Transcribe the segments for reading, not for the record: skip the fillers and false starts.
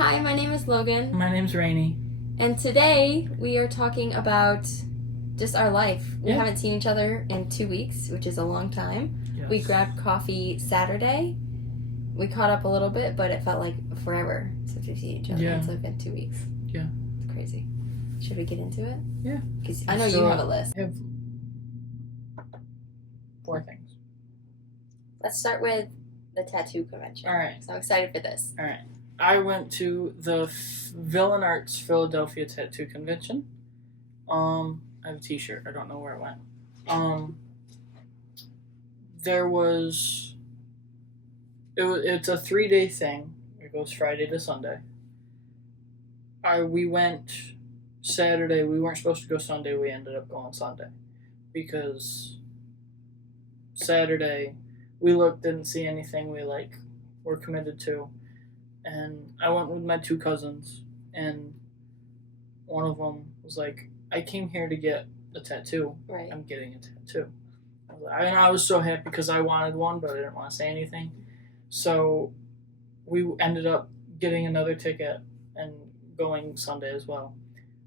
Hi, my name is Logan, My name's Rainey. and today we are talking about just our life. We Yeah. haven't seen each other in 2 weeks, which is a long time. Yes. We grabbed coffee Saturday. We caught up a little bit, but it felt like forever since we've seen each other. Yeah. It's like been 2 weeks. Yeah. It's crazy. Should we get into it? Yeah. Because I know you have a list. I have 4 things. Let's start with the tattoo convention. All right. So I'm excited for this. All right. I went to the Villain Arts Philadelphia Tattoo Convention. I have a T-shirt. I don't know where it went. It's a 3-day thing. It goes Friday to Sunday. We went Saturday. We weren't supposed to go Sunday. We ended up going Sunday because Saturday we looked, didn't see anything we were committed to. And I went with my 2 cousins, and one of them was like, I came here to get a tattoo. Right. I'm getting a tattoo. I was so happy because I wanted one, but I didn't want to say anything. So we ended up getting another ticket and going Sunday as well.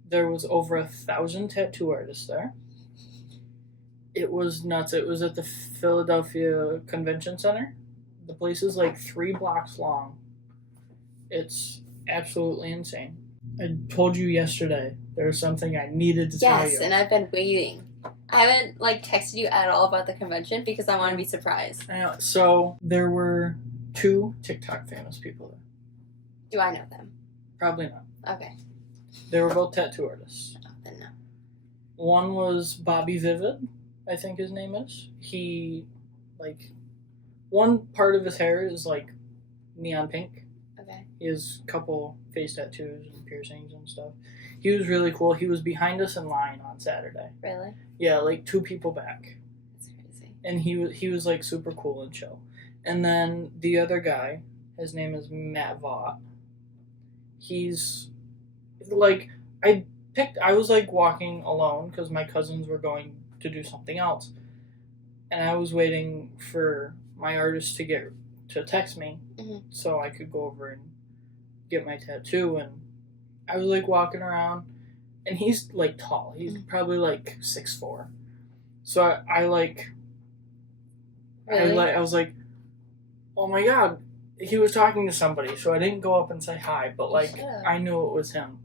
There was over 1,000 tattoo artists there. It was nuts. It was at the Philadelphia Convention Center. The place is 3 blocks long. It's absolutely insane. I told you yesterday there was something I needed to tell you. Yes, and I've been waiting. I haven't texted you at all about the convention because I want to be surprised. I know. So there were 2 TikTok famous people there. Do I know them? Probably not. Okay. They were both tattoo artists. Oh, then no. One was Bobby Vivid, I think his name is. He, one part of his hair is neon pink. Okay. He has a couple face tattoos and piercings and stuff. He was really cool. He was behind us in line on Saturday. Really? Yeah, 2 people back. That's crazy. And he was super cool and chill. And then the other guy, his name is Matt Vaught. He's I was walking alone because my cousins were going to do something else. And I was waiting for my artist to text me so I could go over and get my tattoo. And I was walking around, and he's tall. He's probably 6'4". So I was like, oh my god, he was talking to somebody. So I didn't go up and say hi, but I knew it was him.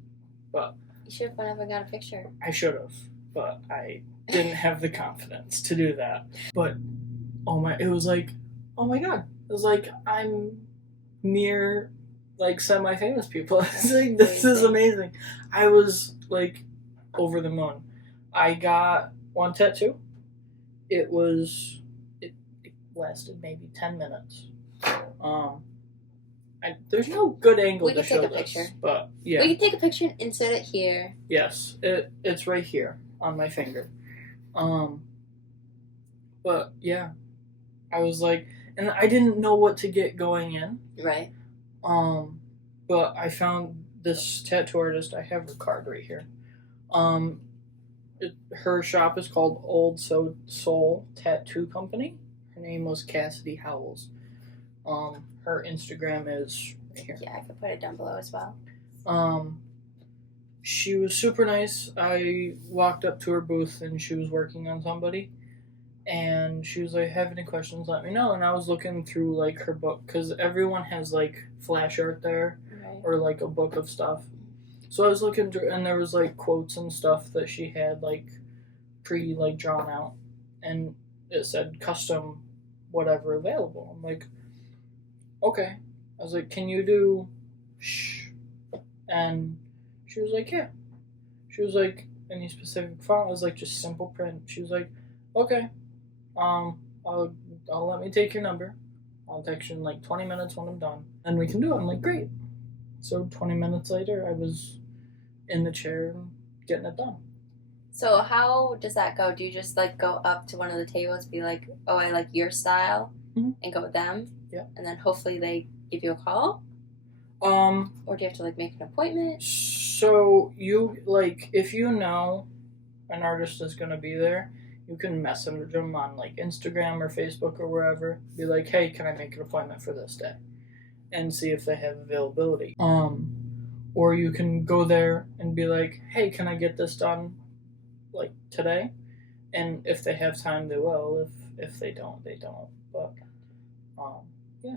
But you should have went up and got a picture. I should have, but I didn't have the confidence to do that. But it was oh my god. It was I'm near semi-famous people. It's this is amazing. I was over the moon. I got one tattoo. It lasted maybe 10 minutes. There's no good angle to show this. We can take a picture. But yeah. We can take a picture and insert it here. Yes, it's right here on my finger. But yeah, I was and I didn't know what to get going in. Right. But I found this tattoo artist. I have her card right here. Her shop is called Old Soul Tattoo Company. Her name was Cassidy Howells. Her Instagram is right here. Yeah, I could put it down below as well. She was super nice. I walked up to her booth and she was working on somebody. And she was like, have any questions, let me know. And I was looking through her book because everyone has flash art there, right, or a book of stuff. So I was looking through, and there was quotes and stuff that she had pre drawn out, and it said custom whatever available. I'm like, okay. I was like, can you do shh? And she was like, yeah. She was like, any specific font? I was like, just simple print. She was like, okay. I'll let me take your number. I'll text you in 20 minutes when I'm done, and we can do it. I'm like, great. So 20 minutes later, I was in the chair getting it done. So how does that go? Do you just go up to one of the tables, be like, oh, I like your style, and go with them? Yeah. And then hopefully they give you a call? Or do you have to make an appointment? So you if you know an artist is gonna be there, you can message them on Instagram or Facebook or wherever. Be like, hey, can I make an appointment for this day? And see if they have availability. or you can go there and be like, hey, can I get this done like today? And if they have time, they will. If they don't, they don't. But yeah,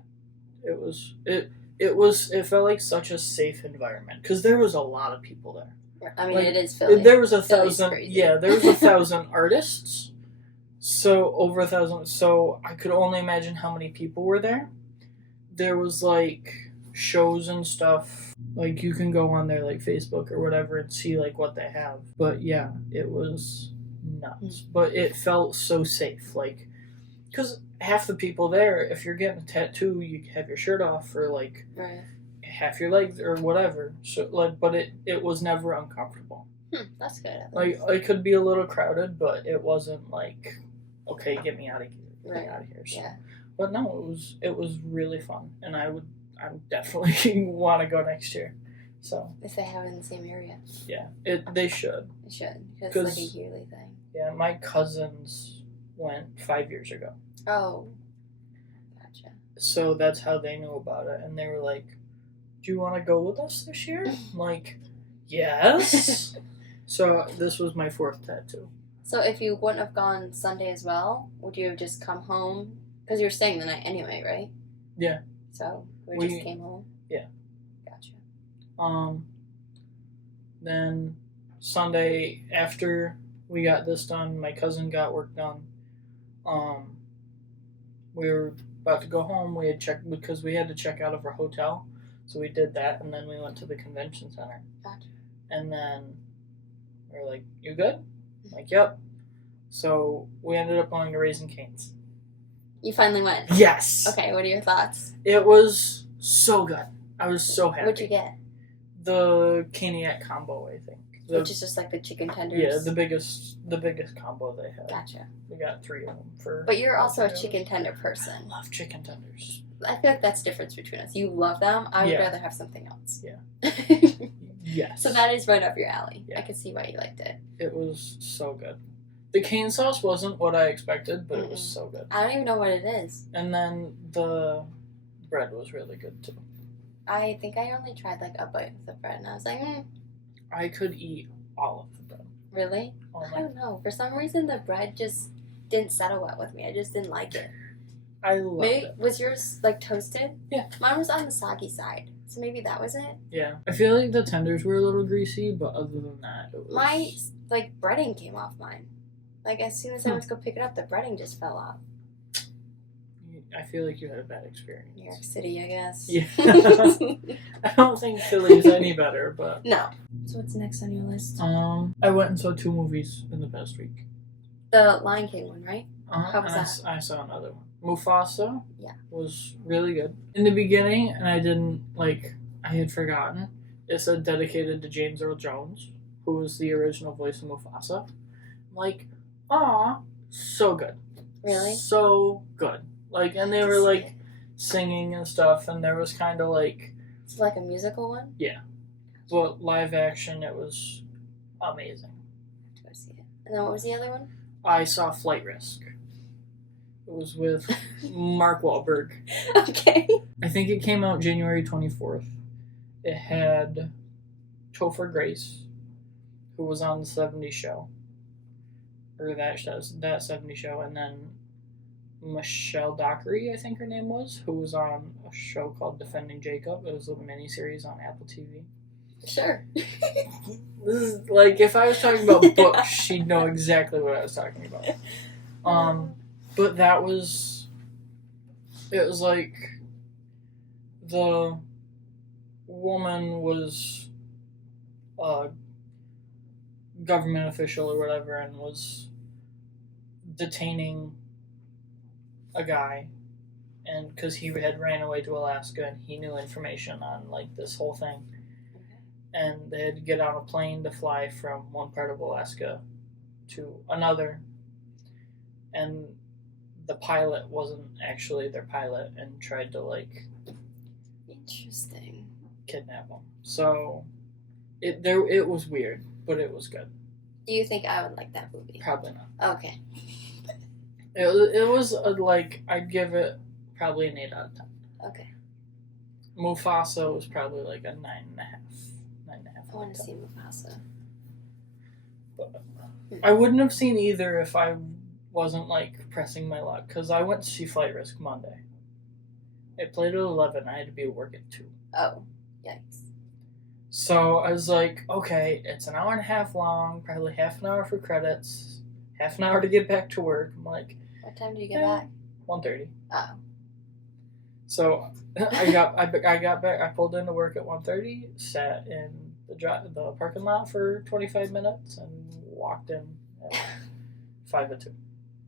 it felt like such a safe environment because there was a lot of people there. I mean, like, it is Philly. There was Philly's crazy. there was 1,000 artists. So over 1,000. So I could only imagine how many people were there. There was like shows and stuff. Like you can go on their like Facebook or whatever and see like what they have. But yeah, it was nuts. But it felt so safe. Like, because half the people there, if you're getting a tattoo, you have your shirt off for like half your legs or whatever. So like, but it was never uncomfortable. That's good. Like it could be a little crowded, but it wasn't like, okay, get me out of here, get out of here. So. Yeah. But no, it was really fun, and I definitely want to go next year. So if they have it in the same area. Yeah, they should. It should, because it's like a yearly thing. Yeah, my cousins went 5 years ago. Oh, gotcha. So that's how they knew about it, and they were like, "Do you want to go with us this year?" I'm like, yes. So this was my 4th tattoo. So if you wouldn't have gone Sunday as well, would you have just come home? Because you were staying the night anyway, right? Yeah. So we just came home? Yeah. Gotcha. Then Sunday after we got this done, my cousin got work done. We were about to go home. We had checked because we had to check out of our hotel. So we did that, and then we went to the convention center. Gotcha. And then we were like, "You good?" I'm like, "Yep." So we ended up going to Raising Cane's. You finally went? Yes. Okay, what are your thoughts? It was so good. I was so happy. What'd you get? The Caniac combo, I think. Which is just like the chicken tenders? Yeah, the biggest combo they had. Gotcha. We got 3 of them for. But you're also a chicken tender person. I love chicken tenders. I feel like that's the difference between us. You love them. I would rather have something else. Yeah. Yes. So that is right up your alley. Yeah. I can see why you liked it. It was so good. The cane sauce wasn't what I expected, but it was so good. I don't even know what it is. And then the bread was really good too. I think I only tried like a bite of the bread, and I was like, I could eat all of the bread. Really? I don't know. For some reason, the bread just didn't settle well with me. I just didn't like it. I loved it. Was yours like toasted? Yeah. Mine was on the soggy side, so maybe that was it. Yeah. I feel like the tenders were a little greasy, but other than that, it was... My like breading came off mine. Like as soon as I went to go pick it up, the breading just fell off. I feel like you had a bad experience. New York City, I guess. Yeah. I don't think Philly's any better, but... No. So what's next on your list? I went and saw 2 movies in the past week. The Lion King one, right? How was that? I saw another one. Mufasa. Yeah. Was really good. In the beginning, and I had forgotten, it said dedicated to James Earl Jones, who was the original voice of Mufasa. I'm like, aw, so good. Really? So good. Like, and they were like singing and stuff, and there was kind of like... It's like a musical one? Yeah. Well, live action, it was amazing. To go see it. And then what was the other one? I saw Flight Risk. It was with Mark Wahlberg. Okay. I think it came out January 24th. It had Topher Grace, who was on the 70s show. Or that 70s show, and then Michelle Dockery, I think her name was, who was on a show called Defending Jacob. It was a miniseries on Apple TV. Sure. This is like, if I was talking about books, she'd know exactly what I was talking about. But it was like, the woman was a government official or whatever and was detaining a guy, and because he had ran away to Alaska and he knew information on like this whole thing, and they had to get on a plane to fly from one part of Alaska to another, and the pilot wasn't actually their pilot and tried to like interesting kidnap them. So it was weird, but it was good. Do you think I would like that movie? Probably not. Okay. It was like, I'd give it probably an 8 out of 10. Okay. Mufasa was probably like a 9.5. I want to see Mufasa. But I wouldn't have seen either if I wasn't like pressing my luck, because I went to see Flight Risk Monday. It played at 11. I had to be at work at 2. Oh, yikes. So I was like, okay, it's an hour and a half long, probably half an hour for credits, half an hour to get back to work. I'm like, what time do you get back? 1:30. Oh. So I got back. I pulled into work at 1:30, sat in the parking lot for 25 minutes, and walked in at 5 to 2.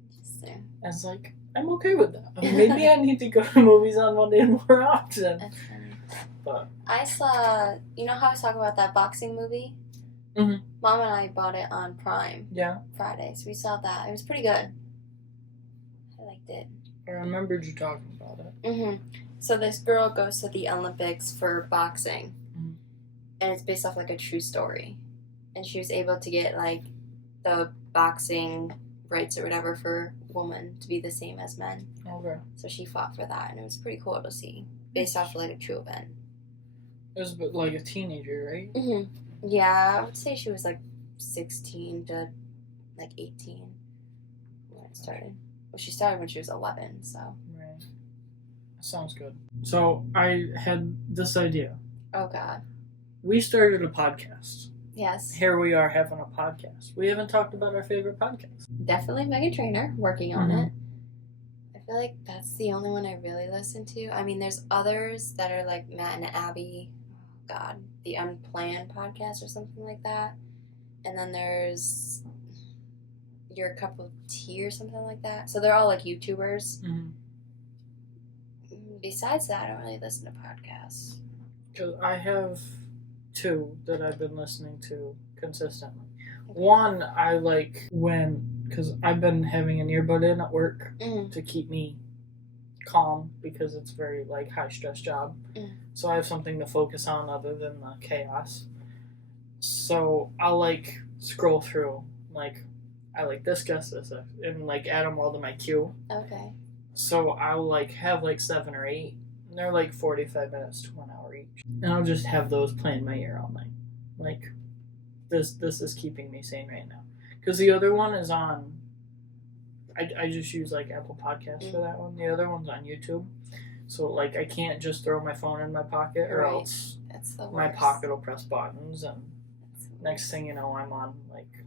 Interesting. I was like, I'm okay with that. I mean, maybe I need to go to movies on Monday more often. That's funny. But I saw, you know how I was talking about that boxing movie? Mhm. Mom and I bought it on Prime. Yeah. Friday, so we saw that. It was pretty good. I liked it. I remembered you talking about it. Mm-hmm. So this girl goes to the Olympics for boxing, and it's based off like a true story. And she was able to get like the boxing rights or whatever for women to be the same as men. Okay. So she fought for that, and it was pretty cool to see, based off of like a true event. It was like a teenager, right? Mm-hmm. Yeah, I would say she was like 16 to like 18 when it started. Well, she started when she was 11, so. Right. Sounds good. So I had this idea. Oh, God. We started a podcast. Yes. Here we are having a podcast. We haven't talked about our favorite podcast. Definitely Meghan Trainor, working on it. I feel like that's the only one I really listen to. I mean, there's others that are like Matt and Abby. Oh, God. The Unplanned podcast or something like that. And then there's Your Cup of Tea or something like that. So they're all like YouTubers. Mm-hmm. Besides that, I don't really listen to podcasts. Because I have 2 that I've been listening to consistently. One, I like because I've been having an earbud in at work to keep me calm, because it's very like high stress job. So I have something to focus on other than the chaos. So I'll like scroll through, like I like this and like add them all to my queue. Okay. So I'll like have like 7 or 8, and they're like 45 minutes to 1 hour each, and I'll just have those play in my ear all night. Like this is keeping me sane right now, because the other one is on. I just use like Apple Podcasts for that one. The other one's on YouTube, so like I can't just throw my phone in my pocket, or else my pocket will press buttons, and next thing you know, I'm on like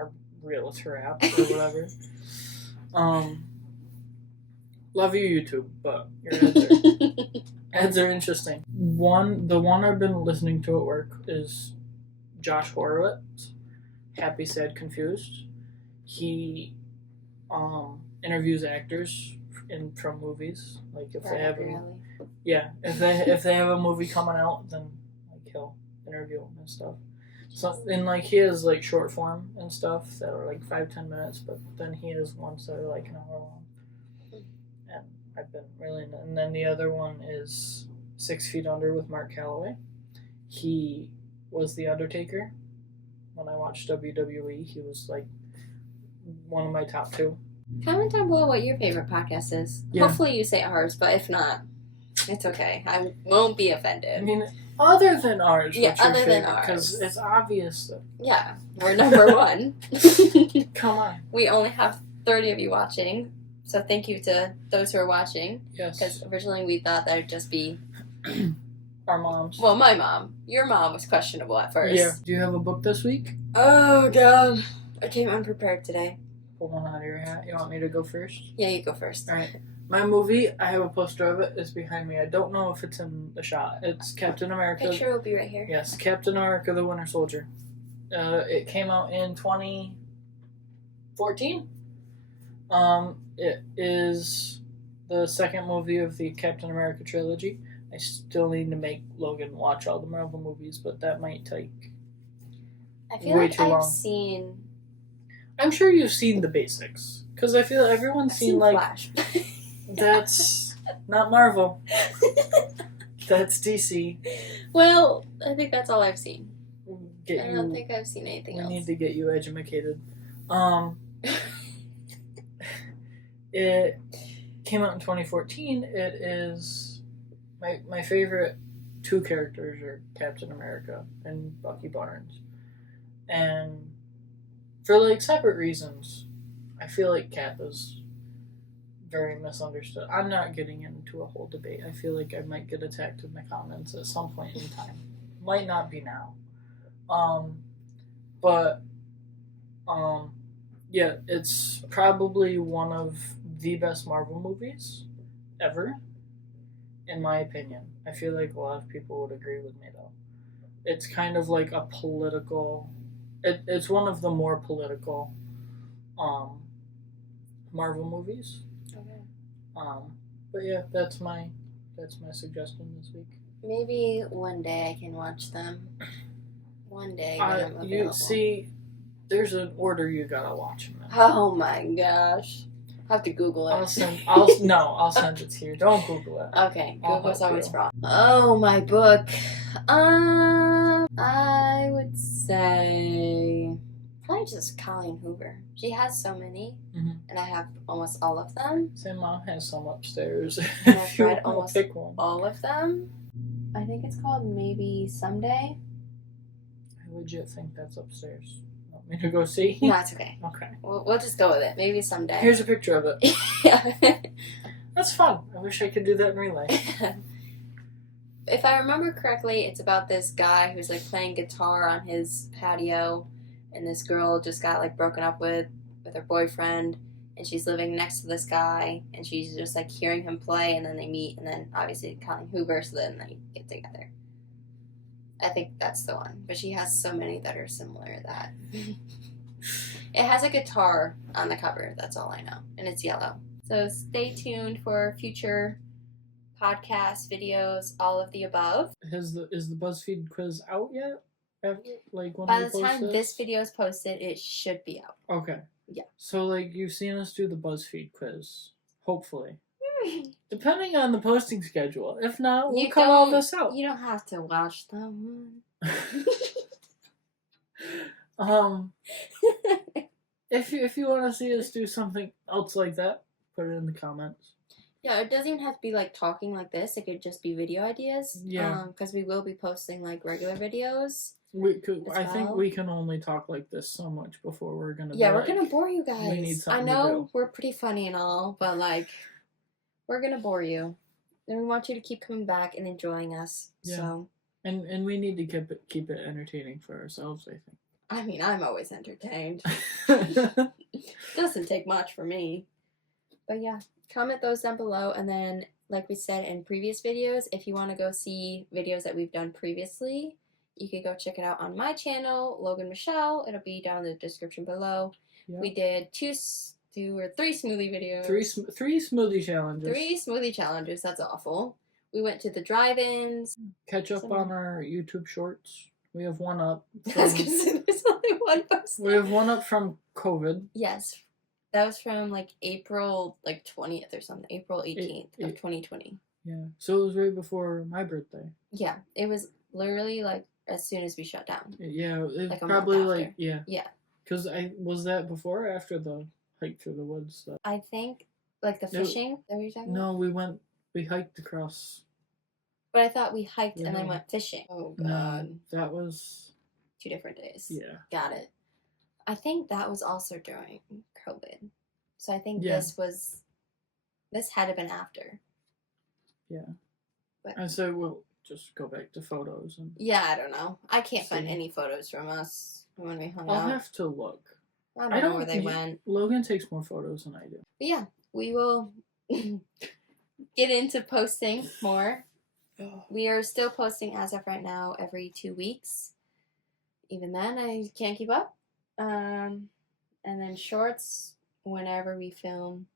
a realtor app or whatever. Love you, YouTube, but your ads are interesting. The one I've been listening to at work is Josh Horowitz, Happy, Sad, Confused. He interviews actors from movies. Like if they have if they have a movie coming out, then like he'll interview them and stuff. So and like he has like short form and stuff that are like 5-10 minutes, but then he has ones that are like an hour long. And I've been really, and then the other one is 6 Feet Under with Mark Calloway. He was the Undertaker. When I watched WWE, he was like one of my top 2. Comment down below what your favorite podcast is. Yeah. Hopefully you say ours, but if not, it's okay. I won't be offended. I mean, other than ours. Yeah, other than ours. Because it's obvious that... Yeah, we're number 1. Come on. We only have 30 of you watching, so thank you to those who are watching. Yes. Because originally we thought that would just be... our moms. Well, my mom. Your mom was questionable at first. Yeah. Do you have a book this week? Oh, God. I came unprepared today. Pull one out of your hat. You want me to go first? Yeah, you go first. All right. My movie, I have a poster of it. It's behind me. I don't know if it's in the shot. It's Captain America. Picture will be right here. Yes, Captain America: The Winter Soldier. It came out in 2014. It is the second movie of the Captain America trilogy. I still need to make Logan watch all the Marvel movies, but that might take I feel like I've seen... I'm sure you've seen the basics, because I feel everyone's seen like... Flash. That's not Marvel. That's DC. Well, I think that's all I've seen. I don't think I've seen anything else. We need to get you educated. It came out in 2014. It is my favorite two characters are Captain America and Bucky Barnes. And for, like, separate reasons, I feel like Cap is very misunderstood. I'm not getting into a whole debate. I feel like I might get attacked in the comments at some point in time. Might not be now. But yeah, it's probably one of the best Marvel movies ever, in my opinion. I feel like a lot of people would agree with me, though. It's kind of like a political... It's one of the more political Marvel movies. Okay. But yeah, that's my suggestion this week. Maybe one day I can watch them. One day when I'm available. You see, there's an order you gotta watch them in. Oh my gosh. I have to Google it. I'll send it to you. Don't Google it. Okay, Google's always wrong. Oh, my book. I would say probably just Colleen Hoover. She has so many, and I have almost all of them. Same, Mom has some upstairs. And I've read almost pick one. all of them. I think it's called Maybe Someday. I legit think that's upstairs. Want me to go see? No, it's okay. Okay. We'll just go with it. Maybe someday. Here's a picture of it. Yeah. That's fun. I wish I could do that in real life. If I remember correctly, it's about this guy who's like playing guitar on his patio, and this girl just got like broken up with her boyfriend, and she's living next to this guy, and she's just like hearing him play, and then they meet, and then obviously Colleen Hoover, so then they get together. I think that's the one, but she has so many that are similar that it has a guitar on the cover. That's all I know, and it's yellow. So stay tuned for future podcasts, videos, all of the above. Is the BuzzFeed quiz out yet? Like when By the time this video is posted, it should be out. Okay. Yeah. So like you've seen us do the BuzzFeed quiz, hopefully. Depending on the posting schedule. If not, we'll cut all this out. You don't have to watch them. If you want to see us do something else like that, put it in the comments. Yeah, it doesn't even have to be like talking like this. It could just be video ideas. Yeah. Because we will be posting like regular videos. I think we can only talk like this so much before we're gonna. Yeah, we're gonna bore you guys. We need something I know to do. we're pretty funny and all, but like, we're gonna bore you, and we want you to keep coming back and enjoying us. Yeah. So. And we need to keep it entertaining for ourselves, I think. I mean, I'm always entertained. Doesn't take much for me. But yeah, comment those down below, and then, like we said in previous videos, if you want to go see videos that we've done previously, you could go check it out on my channel, Logan Michelle. It'll be down in the description below. Yep. We did three smoothie videos. Three smoothie challenges. 3 smoothie challenges. That's awful. We went to the drive-ins. Catch up on our YouTube shorts. We have one up. I was gonna say there's only one posted. We have one up from COVID. Yes. That was from like April 20th or something. April 18th of 2020. Yeah. So it was right before my birthday. Yeah. It was literally like as soon as we shut down. Yeah. It like probably like yeah. Yeah. Because was that before or after the hike through the woods stuff? I think like the fishing that we were talking about? No, we hiked across. But I thought we hiked and then went fishing. Oh god. No, that was 2 different days. Yeah. Got it. I think that was also during COVID. So I think this had to have been after. Yeah. But and so we'll just go back to photos and yeah, I don't know. I can't find any photos from us when we hung out. I'll have to look. I don't know where they went. Logan takes more photos than I do. But yeah, we will get into posting more. We are still posting as of right now every 2 weeks. Even then, I can't keep up. And then shorts whenever we film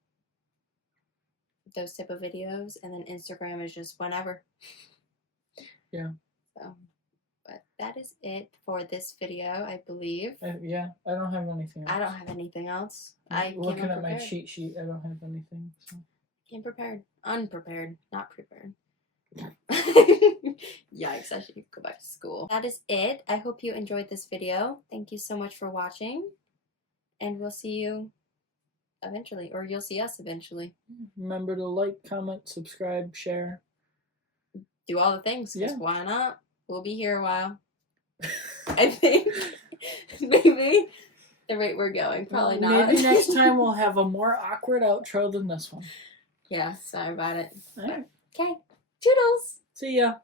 those type of videos, and then Instagram is just whenever. Yeah. So, but that is it for this video, I believe. I don't have anything else. I don't have anything else. Looking at my cheat sheet, I don't have anything. So. Came prepared. Unprepared. Not prepared. Yikes, I should go back to school. That is it. I hope you enjoyed this video. Thank you so much for watching. And we'll see you eventually. Or you'll see us eventually. Remember to like, comment, subscribe, share. do all the things. 'Cause Yeah. why not? We'll be here a while. I think maybe the rate we're going, probably not. Maybe next time we'll have a more awkward outro than this one. Yeah, sorry about it. All right. Okay, toodles. See ya.